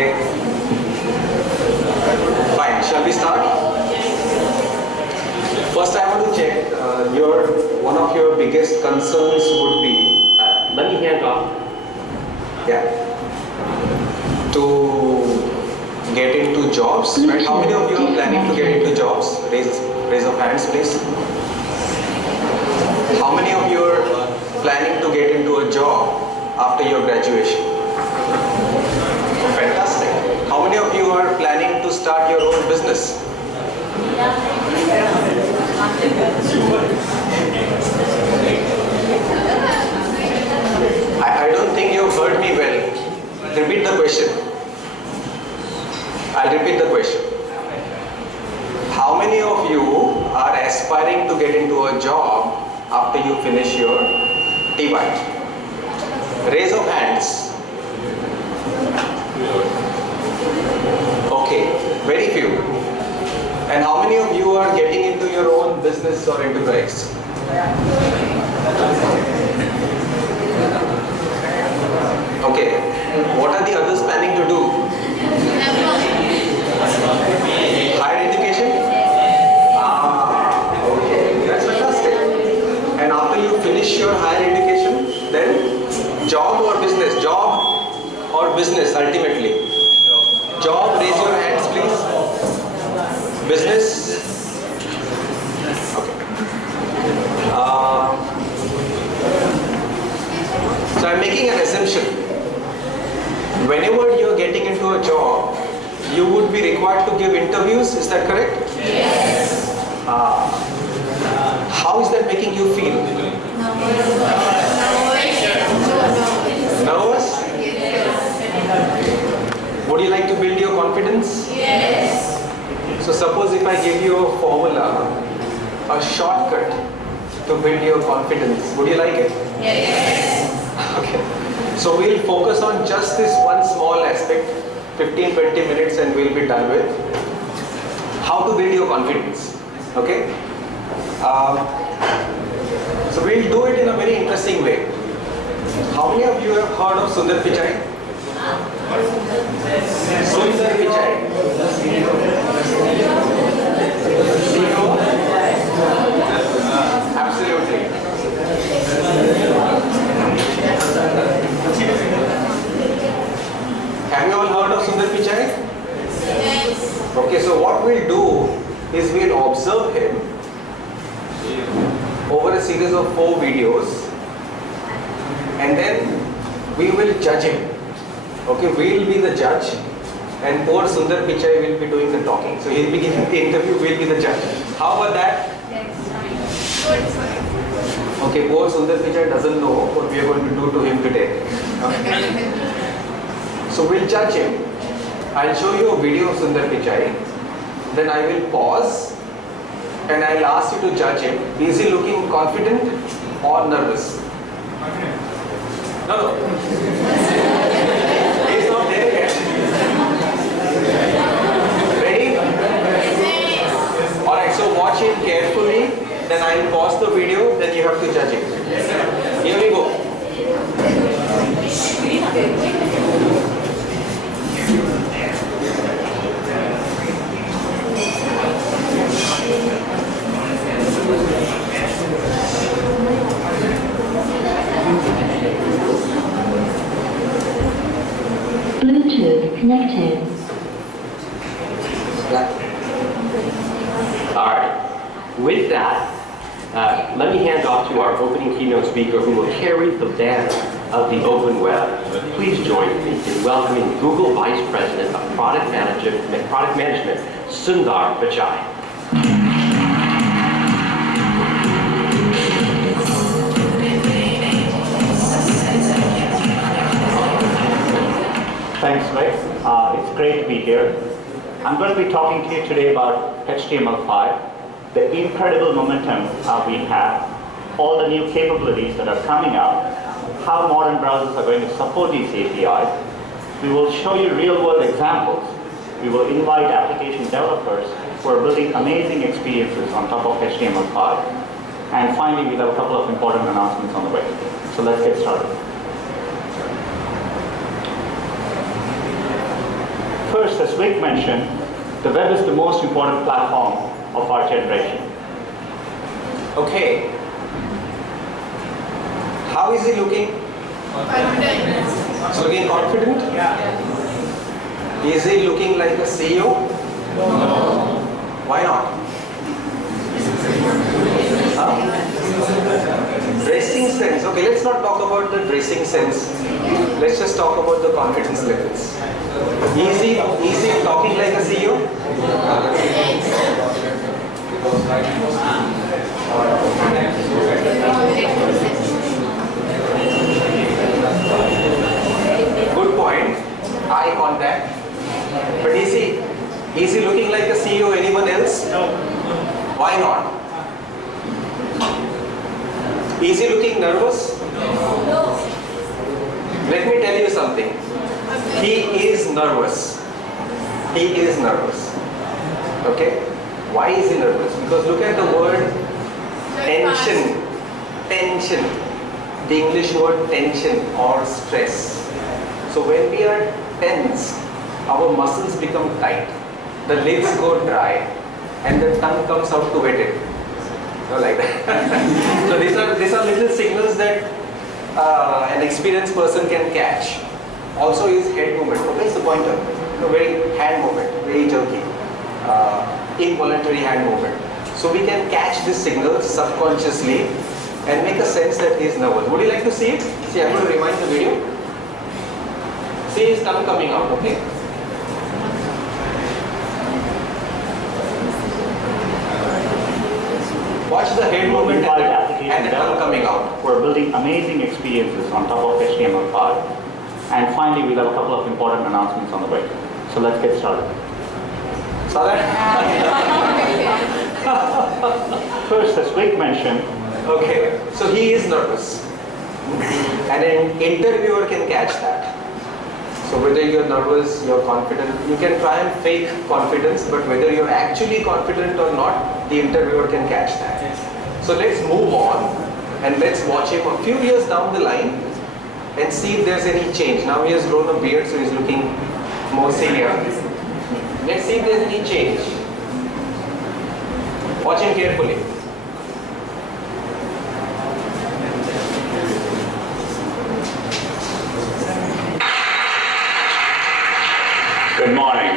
Okay. Fine. Shall we start? First, I want to check. One of your biggest concerns would be. Let me hand off. Yeah. To get into jobs, right? How many of you are planning to get into jobs? Raise of hands, please. How many of you are planning to get into a job after your graduation? Fantastic. How many of you are planning to start your own business? I don't think you heard me well. Repeat the question. I'll repeat the question. How many of you are aspiring to get into a job after you finish your TY? Raise of hands. Okay, very few. And how many of you are getting into your own business or enterprise? Okay, what are the others planning to do? Higher education? Okay, that's fantastic. And after you finish your higher education, then job or business? Job or business ultimately? Job, raise your hands please. Business? Okay. So I'm making an assumption. Whenever you're getting into a job, you would be required to give interviews, is that correct? Yes. How is that making you feel? Nervous? Would you like to build your confidence? Yes. So suppose if I give you a formula, a shortcut to build your confidence, would you like it? Yes. Okay. So we'll focus on just this one small aspect, 15-20 minutes, and we'll be done with how to build your confidence. Okay? So we'll do it in a very interesting way. How many of you have heard of Sundar Pichai? Sundar Pichai. Absolutely. Have you all heard of Sundar Pichai? Yes. Okay, so what we'll do is we'll observe him over a series of 4 videos, and then we will judge him. Okay, we'll be the judge, and poor Sundar Pichai will be doing the talking. So he'll be giving the interview, we'll be the judge. How about that? Okay, poor Sundar Pichai doesn't know what we are going to do to him today. Okay. So we'll judge him. I'll show you a video of Sundar Pichai. Then I will pause and I'll ask you to judge him. Is he looking confident or nervous? No. He's not there yet. Ready? Alright, so watch him carefully. Then I'll pause the video. Then you have to judge him. Here we go. Bluetooth connected. All right. With that, let me hand off to our opening keynote speaker who will carry the banner of the open web. Please join me in welcoming Google Vice President of Product Management, Sundar Pichai. Thanks, Rick. It's great to be here. I'm going to be talking to you today about HTML5, the incredible momentum we have, all the new capabilities that are coming out, how modern browsers are going to support these APIs. We will show you real-world examples. We will invite application developers who are building amazing experiences on top of HTML5. And finally, we'll have a couple of important announcements on the way. So let's get started. First, as Vic mentioned, the web is the most important platform of our generation. Okay. How is he looking? He's looking confident? Yeah. Is he looking like a CEO? No. Why not? Dressing sense. Okay, let's not talk about the dressing sense. Let's just talk about the confidence levels. Is he talking like a CEO? Good point. Eye contact. But is he looking like a CEO? Anyone else? No. Why not? Is he looking nervous? No. Let me tell you something. He is nervous. He is nervous. Okay? Why is he nervous? Because look at the word tension. Tension. The English word tension or stress. So when we are tense, our muscles become tight. The lips go dry and the tongue comes out to wet it. Like that. So these are little signals that an experienced person can catch. Also his head movement. Okay, it's the pointer. Very hand movement, very jerky, involuntary hand movement. So we can catch this signal subconsciously and make a sense that he is nervous. Would you like to see it? See, I'm going to rewind the video. See his tongue coming out. Okay. Watch the head movement and the tongue coming out. We're building amazing experiences on top of HTML5. And finally, we'll have a couple of important announcements on the way. So let's get started. Saw that? First, as Vic mentioned, okay, so he is nervous. And an interviewer can catch that. So whether you're nervous, you're confident, you can try and fake confidence, but whether you're actually confident or not, the interviewer can catch that. So let's move on and let's watch him a few years down the line and see if there's any change. Now he has grown a beard, so he's looking more senior. Let's see if there's any change. Watch him carefully. Good morning.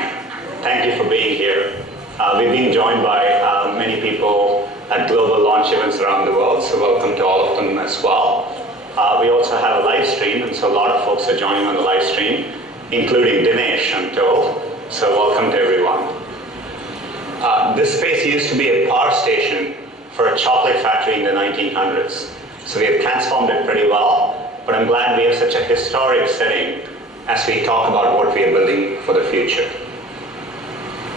Thank you for being here. We've been joined by many people at global launch events around the world, so welcome to all of them as well. We also have a live stream, and so a lot of folks are joining on the live stream, including Dinesh, I'm told. So welcome to everyone. This space used to be a power station for a chocolate factory in the 1900s. So we have transformed it pretty well, but I'm glad we have such a historic setting as we talk about what we are building for the future.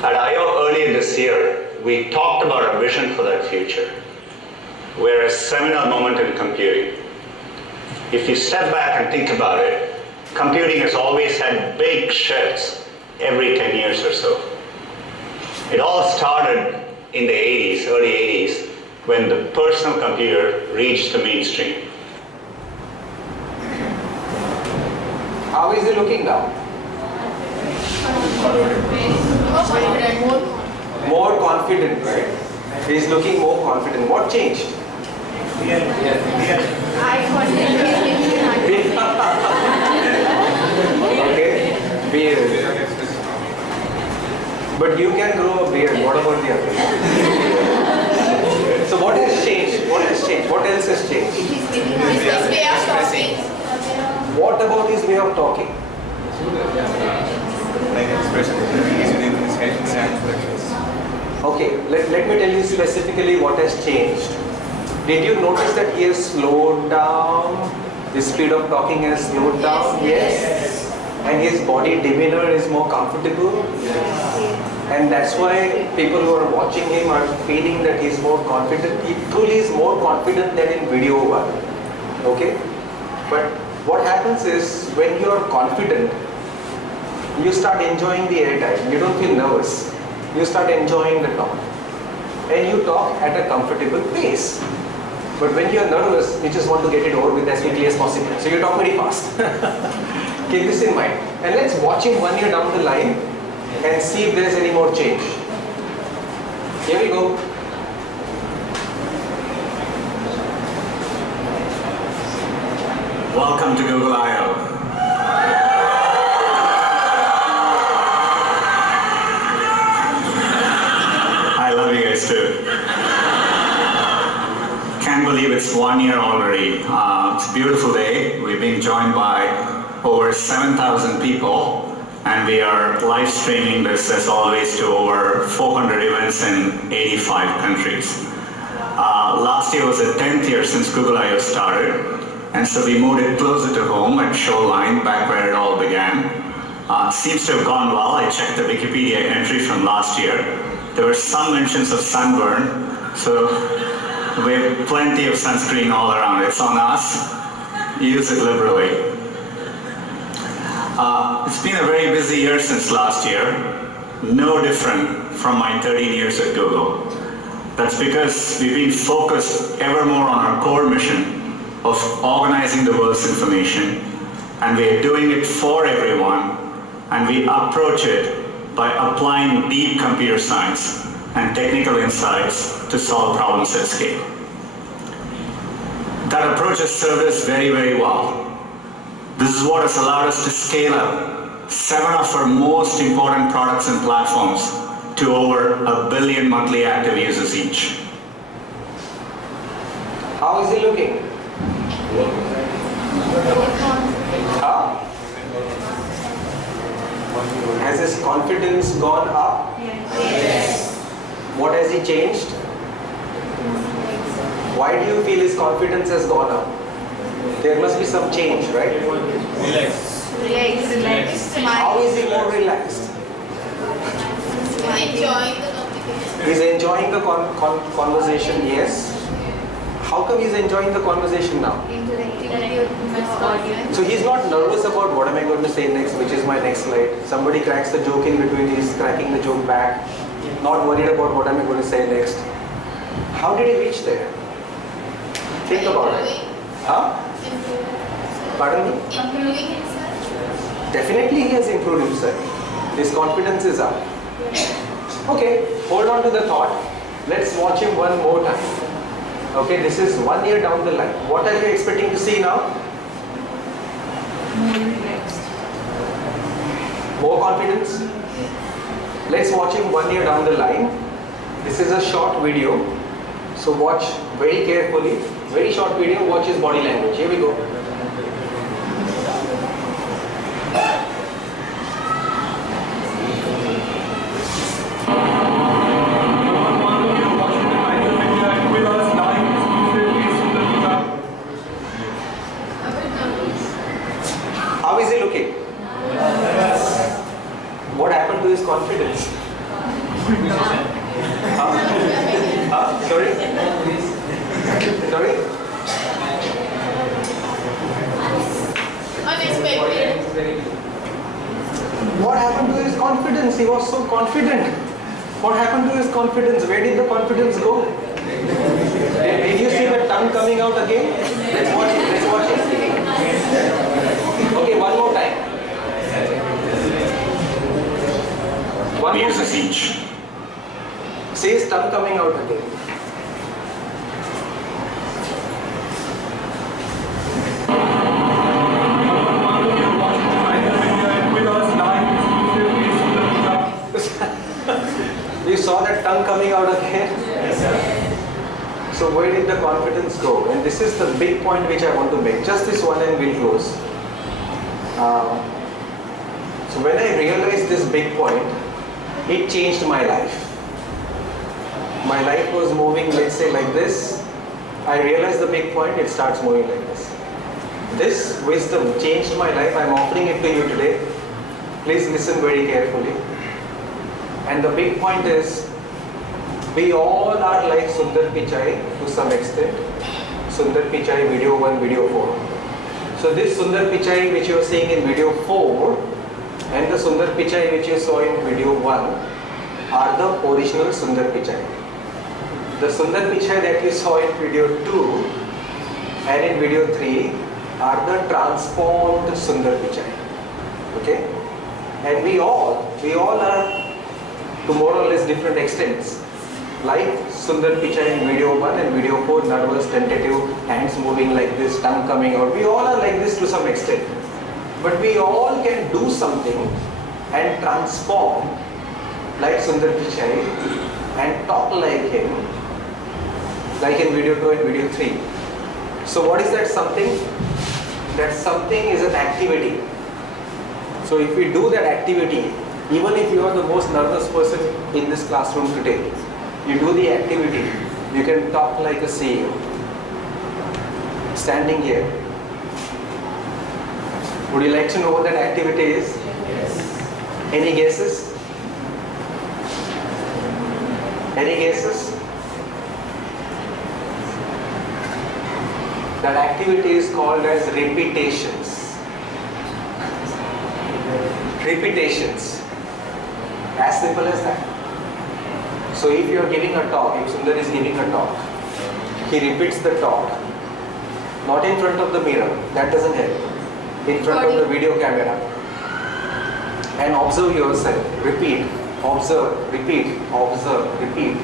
At I/O earlier this year, we talked about our vision for that future. We're a seminal moment in computing. If you step back and think about it, computing has always had big shifts every 10 years or so. It all started in the 80s, early 80s, when the personal computer reached the mainstream. How is he looking now? More confident, right? He's looking more confident. What changed? Okay, beard. But you can grow a beard. What about the other? So what has changed? What has changed? What else has changed? What about his way of talking? Like expression, he's using his hands and Okay, let me tell you specifically what has changed. Did you notice that he has slowed down? The speed of talking has slowed down? Yes. And his body demeanor is more comfortable? And that's why people who are watching him are feeling that he's more confident. He truly is more confident than in video one. Okay? But what happens is when you are confident, you start enjoying the airtime. You don't feel nervous. You start enjoying the talk. And you talk at a comfortable pace. But when you are nervous, you just want to get it over with as quickly as possible. So you talk very fast. Keep this in mind. And let's watch him 1 year down the line and see if there is any more change. Here we go. Welcome to Google I/O. I love you guys too. Can't believe it's 1 year already. It's a beautiful day. We've been joined by over 7,000 people, and we are live streaming this as always to over 400 events in 85 countries. Last year was the 10th year since Google I/O started, and so we moved it closer to home at Shoreline, back where it all began. Seems to have gone well. I checked the Wikipedia entry from last year. There were some mentions of sunburn, so we have plenty of sunscreen all around. It's on us. Use it liberally. It's been a very busy year since last year. No different from my 13 years at Google. That's because we've been focused ever more on our core mission of organizing the world's information, and we are doing it for everyone, and we approach it by applying deep computer science and technical insights to solve problems at scale. That approach has served us very, very well. This is what has allowed us to scale up 7 of our most important products and platforms to over 1 billion monthly active users each. How is he looking? Huh? Has his confidence gone up? Yes. What has he changed? Why do you feel his confidence has gone up? There must be some change, right? Relax. How is he more relaxed? Enjoying the notification. He's enjoying the conversation, yes. How come he's enjoying the conversation now? Interactivity with audience. So he's not nervous about what am I going to say next, which is my next slide. Somebody cracks the joke in between, he's cracking the joke back. Not worried about what am I going to say next. How did he reach there? Think about it. Huh? Pardon me? Improving himself. Definitely he has improved himself. His confidence is up. Okay, hold on to the thought. Let's watch him one more time. Okay, this is 1 year down the line. What are you expecting to see now? More relaxed. More confidence? Let's watch him 1 year down the line. This is a short video. So watch very carefully. Very short video, watch his body language. Here we go. How is he looking? What happened to his confidence? Sorry? Sorry? Unexpected. What happened to his confidence? He was so confident. What happened to his confidence? Where did the confidence go? Did you see the tongue coming out again? Let's watch it. Let's watch it. Okay, one more time. One more Users time. each. See his tongue coming out again. You saw that tongue coming out again? So where did the confidence go? And this is the big point which I want to make. Just this one and we'll close. So when I realized this big point, it changed my life. My life was moving, let's say like this. I realized the big point, it starts moving like this. This wisdom changed my life. I'm offering it to you today. Please listen very carefully. And the big point is, we all are like Sundar Pichai to some extent. Sundar Pichai video 1, video 4. So this Sundar Pichai which you are seeing in video 4 and the Sundar Pichai which you saw in video 1 are the original Sundar Pichai. The Sundar Pichai that you saw in video 2 and in video 3 are the transformed Sundar Pichai. Okay? And we all We all are to more or less different extents. Like Sundar Pichai in video 1 and video 4, nervous, tentative, hands moving like this, tongue coming out. We all are like this to some extent. But we all can do something and transform like Sundar Pichai and talk like him, like in video 2 and video 3. So what is that something? That something is an activity. So if we do that activity, even if you are the most nervous person in this classroom today, you do the activity, you can talk like a CEO. Standing here. Would you like to know what that activity is? Yes. Any guesses? Any guesses? That activity is called as repetitions. Repetitions. As simple as that. So if you are giving a talk, if Sundar is giving a talk, he repeats the talk. Not in front of the mirror, that doesn't help. In front of the video camera. And observe yourself. Repeat, observe, repeat, observe, repeat.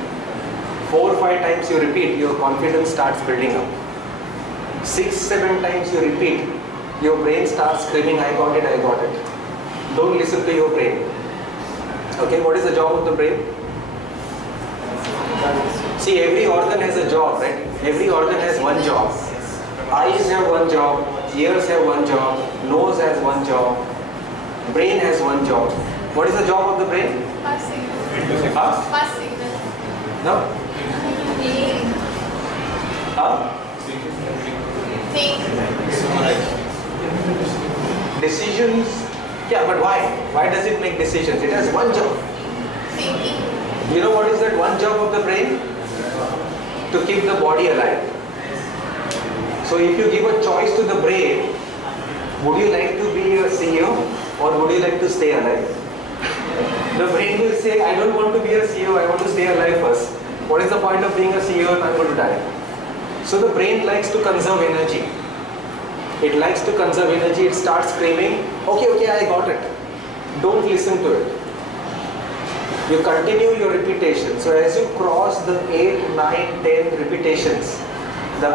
4 or 5 times you repeat, your confidence starts building up. 6, 7 times you repeat, your brain starts screaming, I got it, I got it. Don't listen to your brain. Okay, what is the job of the brain? See, every organ has a job, right? Every organ has one job. Eyes have one job, ears have one job, nose has one job, brain has one job. What is the job of the brain? Pass signal. Huh? Pass signal. No? Think. Huh? Think. Decisions. Yeah, but why? Why does it make decisions? It has one job. Thinking. You know what is that one job of the brain? To keep the body alive. So if you give a choice to the brain, would you like to be a CEO or would you like to stay alive? The brain will say, I don't want to be a CEO, I want to stay alive first. What is the point of being a CEO if I'm going to die? So the brain likes to conserve energy. It likes to conserve energy, it starts screaming, okay, I got it. Don't listen to it. You continue your repetition. So as you cross the 8, 9, 10 repetitions, the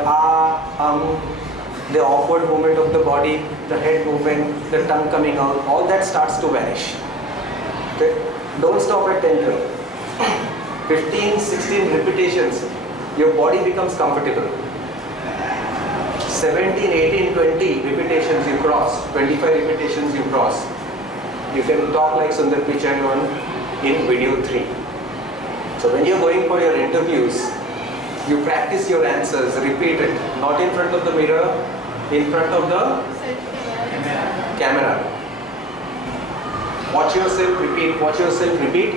the awkward movement of the body, the head movement, the tongue coming out, all that starts to vanish. Okay? Don't stop at 10, 12. 15, 16 repetitions, your body becomes comfortable. 17, 18, 20 repetitions you cross, 25 repetitions you cross. You can talk like Sundar Pichai in video 3. So when you're going for your interviews, you practice your answers, repeat it, not in front of the mirror, in front of the camera. Watch yourself repeat,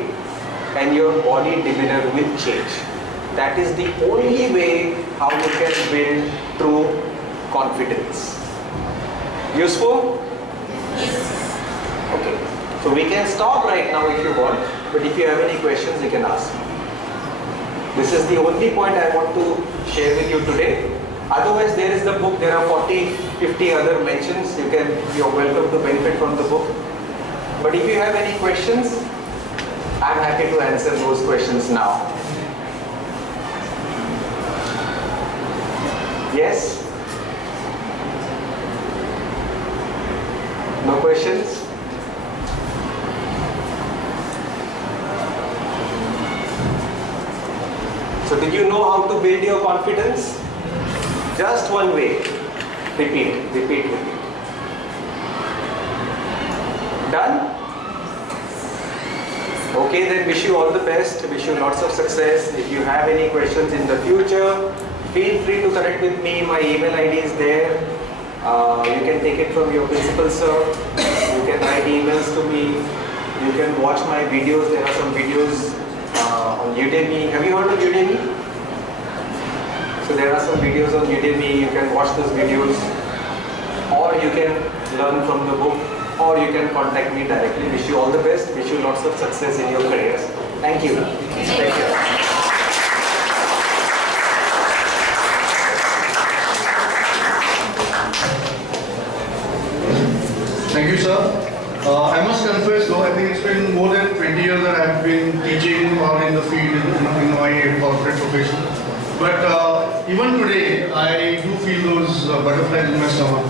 and your body demeanor will change. That is the only way how you can build true confidence. Useful? Okay. So we can stop right now if you want, but if you have any questions, you can ask. This is the only point I want to share with you today. Otherwise, there is the book. There are 40, 50 other mentions. You're welcome to benefit from the book. But if you have any questions, I'm happy to answer those questions now. Yes? No questions? So did you know how to build your confidence? Just one way. Repeat. Done? Okay, then wish you all the best. Wish you lots of success. If you have any questions in the future, feel free to connect with me. My email ID is there. You can take it from your principal, sir. You can write emails to me. You can watch my videos. There are some videos on Udemy. Have you heard of Udemy? So there are some videos on Udemy. You can watch those videos, or you can learn from the book, or you can contact me directly. Wish you all the best. Wish you lots of success in your careers. Thank you. Take care. Thank you, sir. I must confess though, I think it's been more than the field in my corporate profession. But even today, I do feel those butterflies in my stomach.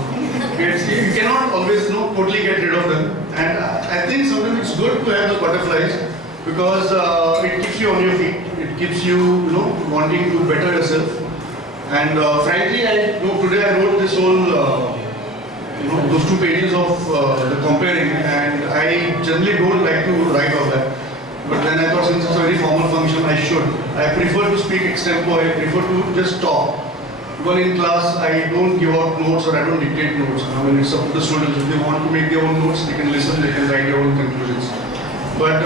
You cannot always totally get rid of them. And I think sometimes it's good to have those butterflies because it keeps you on your feet. It keeps you, wanting to better yourself. And frankly, today I wrote this whole, those 2 pages of the comparing, and I generally don't like to write all that. But then I thought since it's a very formal function, I should. I prefer to speak extempore, I prefer to just talk. Because in class, I don't give out notes or I don't dictate notes. I mean, it's up to the students. If they want to make their own notes, they can listen, they can write their own conclusions. But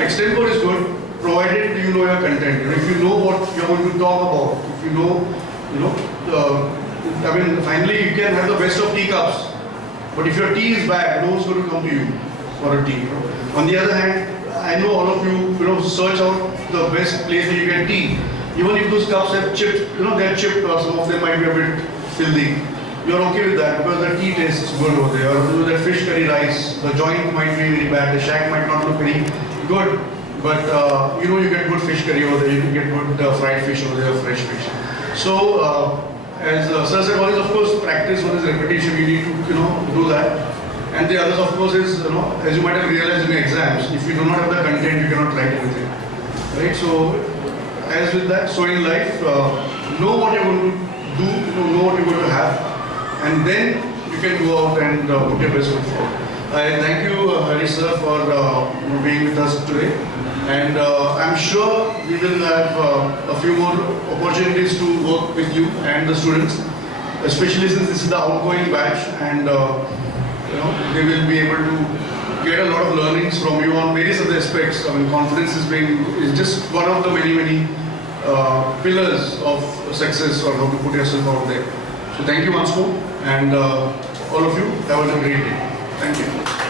extempore is good, provided you know your content. If you know what you're going to talk about, if you know, finally you can have the best of teacups. But if your tea is bad, no one's going to come to you for a tea. On the other hand, I know all of you, search out the best place where you get tea. Even if those cups have chipped, they're chipped or some of them might be a bit filthy. You're okay with that because the tea tastes good over there. Or that fish curry rice, the joint might be very bad, the shack might not look very good. But you get good fish curry over there, you can get good fried fish over there, fresh fish. So, as Sir said, one is of course practice, one is repetition, you need to do that. And the others of course is, as you might have realized in your exams, if you do not have the content, you cannot write anything. Right? So, as with that, so in life, know what you're going to do, know what you're going to have, and then you can go out and put your best foot forward. I thank you, Harish sir, for being with us today. And I'm sure we will have a few more opportunities to work with you and the students, especially since this is the outgoing batch, and they will be able to get a lot of learnings from you on various other aspects. I mean, confidence is just one of the many pillars of success, or how to put yourself out there. So thank you once more, and all of you have a great day. Thank you.